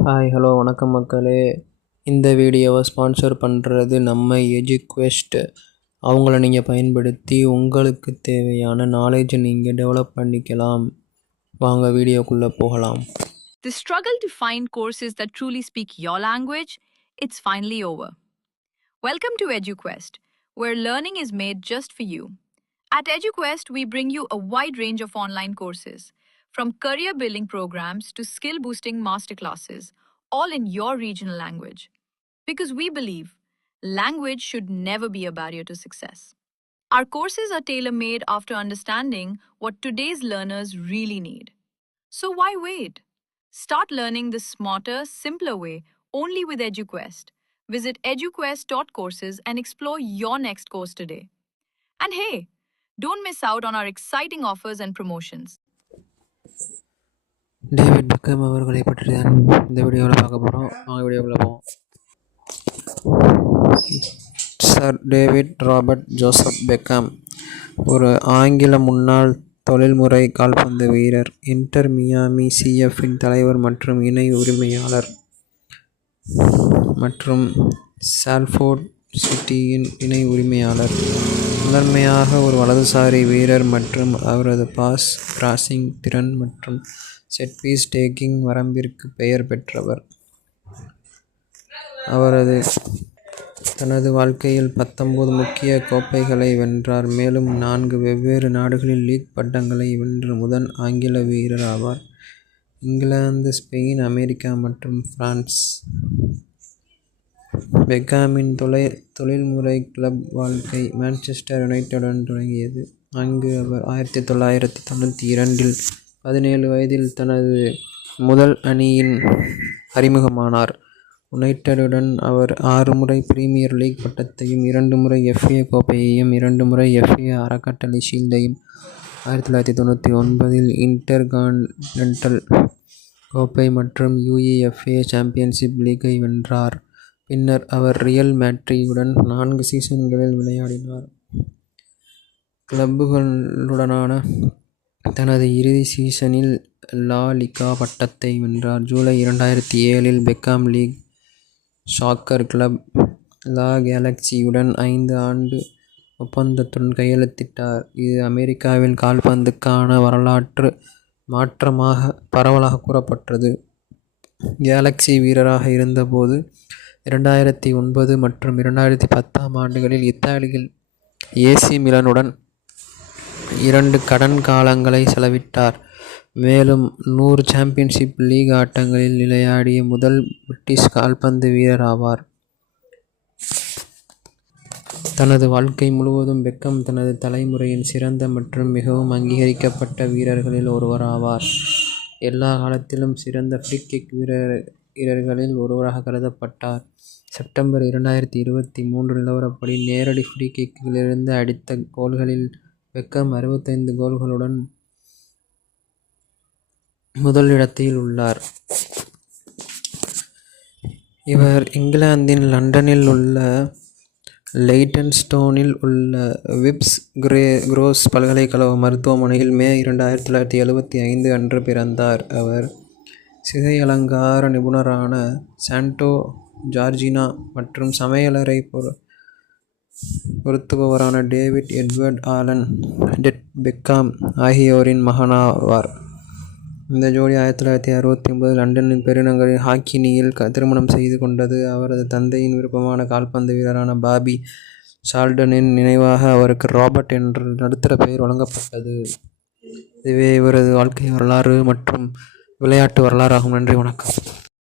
Hi hello வணக்கம் மக்களே. இந்த வீடியோவை ஸ்பான்சர் பண்ணுறது நம்ம எஜுக்வெஸ்ட். அவங்கள நீங்கள் பயன்படுத்தி உங்களுக்கு தேவையான நாலேஜை நீங்கள் டெவலப் பண்ணிக்கலாம். வாங்க வீடியோக்குள்ளே போகலாம். The struggle to find courses that truly speak your language, it's finally over. Welcome to EduQuest, where learning is made just for you. At EduQuest, we bring you a wide range of online courses, from career building programs to skill boosting masterclasses, all in your regional language. Because we believe language should never be a barrier to success. Our courses are tailor made after understanding what today's learners really need. So why wait? Start learning the smarter, simpler way only with EduQuest. Visit eduquest.courses and explore your next course today. And hey, don't miss out on our exciting offers and promotions. David Beckham அவர்களை பற்றி தான் இந்த வீடியோவில் பார்க்க போகிறோம். வாங்க வீடியோக்குள்ளே போவோம். Sir David Robert Joseph Beckham ஒரு ஆங்கில முன்னாள் தொழில்முறை கால்பந்து வீரர், இன்டர் மியாமி சிஎஃப்பின் தலைவர் மற்றும் இணை உரிமையாளர் மற்றும் சால்ஃபோர்ட் சிட்டியின் இணை உரிமையாளர். முதன்மையாக ஒரு வலதுசாரி வீரர் மற்றும் அவரது பாஸ் கிராசிங் திறன் மற்றும் செட் பீஸ் டேக்கிங் வரம்பிற்கு பெயர் பெற்றவர். தனது வாழ்க்கையில் 19 முக்கிய கோப்பைகளை வென்றார், மேலும் 4 வெவ்வேறு நாடுகளில் லீக் பட்டங்களை வென்ற முதல் ஆங்கில வீரர் ஆவார். இங்கிலாந்து, ஸ்பெயின், அமெரிக்கா மற்றும் பிரான்ஸ். பெக்காமின் தொழில்முறை கிளப் வாழ்க்கை மான்செஸ்டர் யுனைடெட்டுடன் தொடங்கியது, அங்கு அவர் 1992இல் 17 வயதில் தனது முதல் அணியின் அறிமுகமானார். யுனைடெட்டுடன் அவர் 6 முறை பிரீமியர் லீக் பட்டத்தையும் 2 முறை FA கோப்பையையும் 2 முறை FA அறக்கட்டளை ஷீல்டையும் 1999இல் இன்டர்கான்டினென்டல் கோப்பை மற்றும் UEFA சாம்பியன்ஷிப் லீக்கை வென்றார். பின்னர் அவர் ரியல் மேட்ரிடுடன் 4 சீசன்களில் விளையாடினார். கிளப்புகளுடனான தனது இறுதி சீசனில் லா லிகா பட்டத்தை வென்றார். ஜூலை 2007இல் Beckham league soccer club La கேலக்சியுடன் 5 ஆண்டு ஒப்பந்தத்துடன் கையெழுத்திட்டார். இது அமெரிக்காவில் கால்பந்துக்கான வரலாற்று மாற்றமாக பரவலாக கூறப்பட்டது. கேலக்சி வீரராக இருந்தபோது 2009 மற்றும் 2010ஆம் ஆண்டுகளில் இத்தாலியில் AC மிலனுடன் 2 கடன் காலங்களை செலவிட்டார், மேலும் 100 சாம்பியன்ஷிப் லீக் ஆட்டங்களில் விளையாடிய முதல் பிரிட்டிஷ் கால்பந்து வீரர் ஆவார். தனது வாழ்க்கை முழுவதும் பெக்கம் தனது தலைமுறையின் சிறந்த மற்றும் மிகவும் அங்கீகரிக்கப்பட்ட வீரர்களில் ஒருவராவார். எல்லா காலத்திலும் சிறந்த ஃப்ரீ கிக் வீரர்களில் ஒருவராக கருதப்பட்டார். செப்டம்பர் 2023 நிலவரப்படி நேரடி ஃப்ரீ கிக்கிலிருந்து அடித்த கோல்களில் பெக்கம் 65 கோல்களுடன் முதலிடத்தில் உள்ளார். இவர் இங்கிலாந்தின் லண்டனில் உள்ள லெய்டன்ஸ்டோனில் உள்ள விப்ஸ் குரோஸ் பல்கலைக்கழக மருத்துவமனையில் மே 1975 அன்று பிறந்தார். அவர் சிகை அலங்கார நிபுணரான சாண்டோ ஜார்ஜினா மற்றும் சமையலறை பொருத்துபவரான டேவிட் எட்வர்ட் ஆலன் பெக்காம் ஆகியோரின் மகனாவார். இந்த ஜோடி 1969 லண்டனின் பெருநகரின் ஹாக்கினியில் திருமணம் செய்து கொண்டது. அவரது தந்தையின் விருப்பமான கால்பந்து வீரரான பாபி சால்டனின் நினைவாக அவருக்கு ராபர்ட் என்ற நடுத்தர பெயர் வழங்கப்பட்டது. இதுவே இவரது வாழ்க்கை வரலாறு மற்றும் விளையாட்டு வரலாறு ஆகும். நன்றி, வணக்கம்.